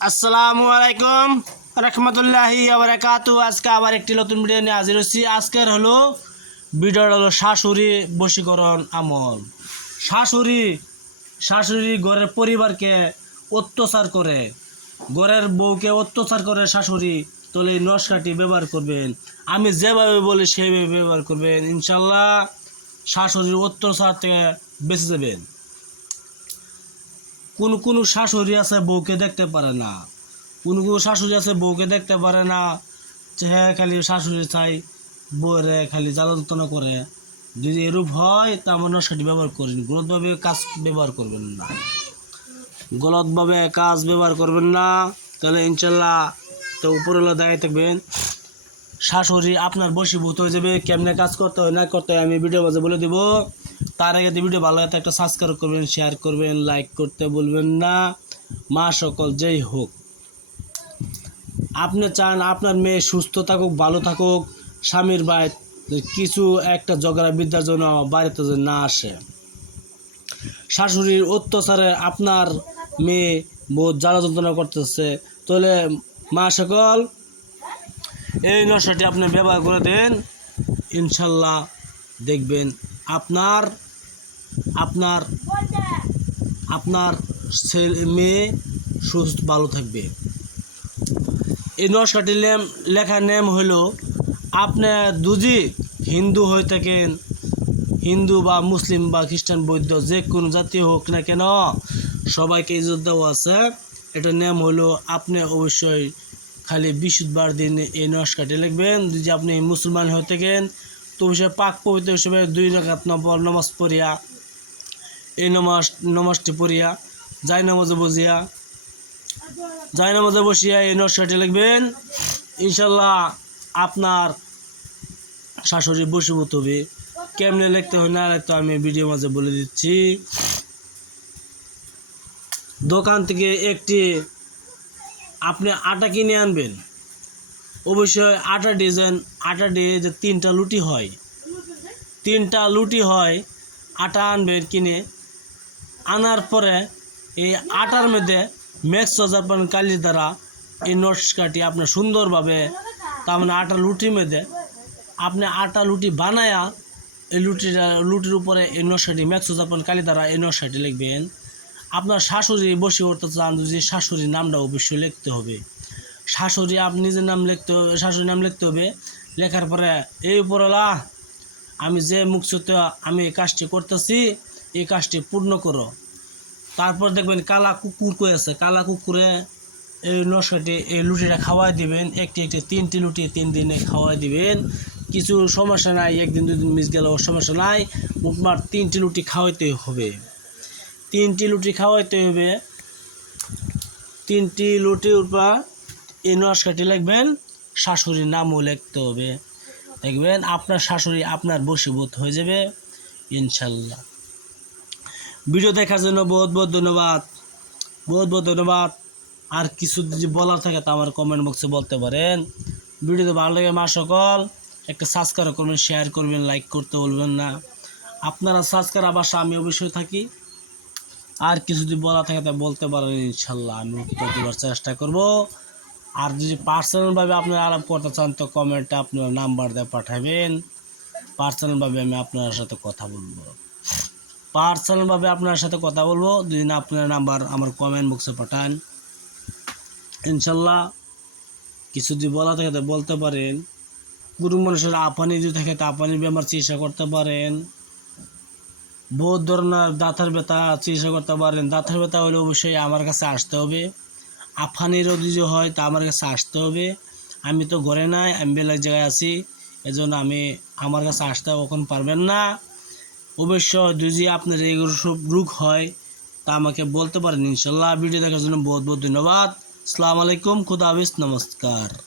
আসসালামু আলাইকুম রহমতুল্লাহি আবরাকাতু আজকে আবার একটি নতুন ভিডিও নিয়ে হাজির হচ্ছি। আজকের হলো ভিডিওটা হলো শাশুড়ি বশীকরণ আমল। শাশুড়ি শাশুড়ি ঘরের পরিবারকে অত্যাচার করে, ঘরের বউকে অত্যাচার করে শাশুড়ি তাহলে নস্কাটি ব্যবহার করবেন। আমি যেভাবে বলি সেইভাবে ব্যবহার করবেন। ইনশাল্লাহ শাশুড়ির অত্যাচার থেকে বেঁচে যাবেন। কোন কোন শাশুড়ি আছে বউকে দেখতে পারে না। কোন কোন শাশুড়ি আছে বউকে দেখতে পারে না হ্যাঁ খালি শাশুড়ি চাই বউরে খালি জ্বালাতনা করে। যদি এরূপ হয়, তা আমরা নশাটি ব্যবহার করিনি গলতভাবে কাজ ব্যবহার করবেন না। গলতভাবে কাজ ব্যবহার করবেন না। তাহলে ইনশাল্লাহ তো উপরে দাঁড়িয়ে থাকবেন। শাশুড়ি আপনার বসীভূত হয়ে যাবে। কেমনে কাজ করতে হয়, না করতে হয়, আমি ভিডিও মাঝে বলে দিব। তার আগে যদি ভিডিও ভালো লাগে একটা সাবস্ক্রাইব করবেন শেয়ার করবেন লাইক করতে বলবেন না। মা সকল যেই হোক। আপনি চান আপনার মেয়ে সুস্থ থাকুক, ভালো থাকুক, স্বামীর বাড়ি কিছু একটা ঝগড়া বিদ্যার জন্য বাড়িতে যেন না আসে। শাশুড়ির অত্যাচারে আপনার মেয়ে বহুত জ্বালা যন্ত্রণা করতেছে। তাহলে মা সকল, এই নশাটি আপনি ব্যবহার করে দেন। ইনশাল্লাহ দেখবেন। আপনার আপনার আপনার ছেলে, মেয়ে সুস্থ, ভালো থাকবে। এই নেম লেখার নেম হলো, আপনি দুজি হিন্দু হয়ে থাকেন, হিন্দু বা মুসলিম বা খ্রিস্টান, বৌদ্ধ, যে কোনো জাতি হোক না কেন, সবাইকে ইজ্জত দেওয়া আছে। এটার নাম হলো, আপনি অবশ্যই খালি বৃহস্পতিবার দিন এই নমস্কারটি লিখবেন। যদি আপনি মুসলমান হয়ে থাকেন তো অবশ্যই পাক পবিত্র হিসেবে দুই নফল নমাজ পড়িয়া, এই নমাজ নমাজটি পড়িয়া, যাই নামাজে বসিয়া, যাই নামাজে বসিয়া এই নমস্কারটি লিখবেন, ইনশাল্লাহ আপনার শাশুড়ি বসীভূত হবে। কেমনে লিখতে হয় না তো আমি ভিডিও মাঝে বলে দিচ্ছি। দোকান থেকে একটি আপনি আটা কিনে আনবেন। অবশ্যই আটা ডিজাইন, আটা দিয়ে যে তিনটা লুটি হয়। তিনটা লুটি হয়, আটা আনবেন কিনে। আনার পরে এই আটার মধ্যে ম্যাক্স পান কালির দ্বারা এই নটসকাটি আপনার সুন্দরভাবে তার মানে আটা লুটির মধ্যে আপনি আটা লুটি বানায়া এই লুটিটা, লুটির উপরে এই নশাটি ম্যাক্স জাপান কালি দ্বারা এই নশাটি লিখবেন। আপনার শাশুড়ি বসে উঠতে চান যদি শাশুড়ির নামটা অবশ্যই লিখতে হবে। শাশুড়ি আপনি নিজের নাম লিখতে হবে, শাশুড়ির নাম লিখতে হবে। লেখার পরে এই উপরওয়ালা, আমি যে মুখ সত্য আমি এই কাজটি করতেছি, এই কাজটি পূর্ণ করো। তারপর দেখবেন কালা কুকুর আছে? কালা কুকুরে এই নশাটি, এই লুটিটা খাওয়াই দিবেন। একটি একটি, তিনটি লুটি তিন দিনে খাওয়াই দিবেন। কিছু সমস্যা নাই, একদিন, দুদিন মিস গেলেও সমস্যা নাই। মোটমাট তিনটি লুটি খাওয়াইতে হবে। তিনটি লুটি খাওয়াইতে হবে। তিনটি লুটির উপর এই নস্কাটি লিখবেন, শাশুড়ির নামও লিখতে হবে। দেখবেন, আপনার শাশুড়ি আপনার বশীভূত হয়ে যাবে, ইনশাল্লাহ। ভিডিও দেখার জন্য বহুত বহুত ধন্যবাদ। বহুত বহুত ধন্যবাদ। আর কিছু যদি বলার থাকে তা আমার কমেন্ট বক্সে বলতে পারেন। ভিডিওতে ভালো লাগে মা সকল, একটা সাবস্ক্রাইব করবেন শেয়ার করবেন লাইক করতে বলবেন না। আপনারা সাবস্ক্রাইব বাসা আমি অবশ্যই থাকি। আর কিছু যদি বলা থাকে তা বলতে পারেন, ইনশাল্লাহ। আমি উত্তর দেওয়ার চেষ্টা করব। আর যদি পার্সোনালভাবে আপনারা আলাপ করতে চান, তো কমেন্টে আপনার নাম্বার দিয়ে পাঠাবেন। পার্সোনালভাবে আমি আপনার সাথে কথা বলব। পার্সোনালভাবে আপনার সাথে কথা বলব যদি না আপনার নাম্বার আমার কমেন্ট বক্সে পাঠান। ইনশাল্লাহ কিছু যদি বলা থাকে তো বলতে পারেন। গরু মানুষের আপানি যদি থাকে তা আপানির বেমার চিকিৎসা করতে পারেন। বহুত ধরনের দাঁতের ব্যথা চিকিৎসা করতে পারেন। দাঁতের ব্যথা হলে অবশ্যই আমার কাছে আসতে হবে। আফানিরও যদি হয়, তা আমার কাছে আসতে হবে। আমি তো ঘরে নাই, আমি বেলা জায়গায় আছি, এজন্য আমি আমার কাছে আসতে কখন পারবেন না। অবশ্য যদি আপনার এগুলো সব রোগ হয়, তা আমাকে বলতে পারেন, ইনশাল্লাহ। ভিডিও দেখার জন্য বহুত বহুত ধন্যবাদ। আসসালামু আলাইকুম, খুদা নমস্কার।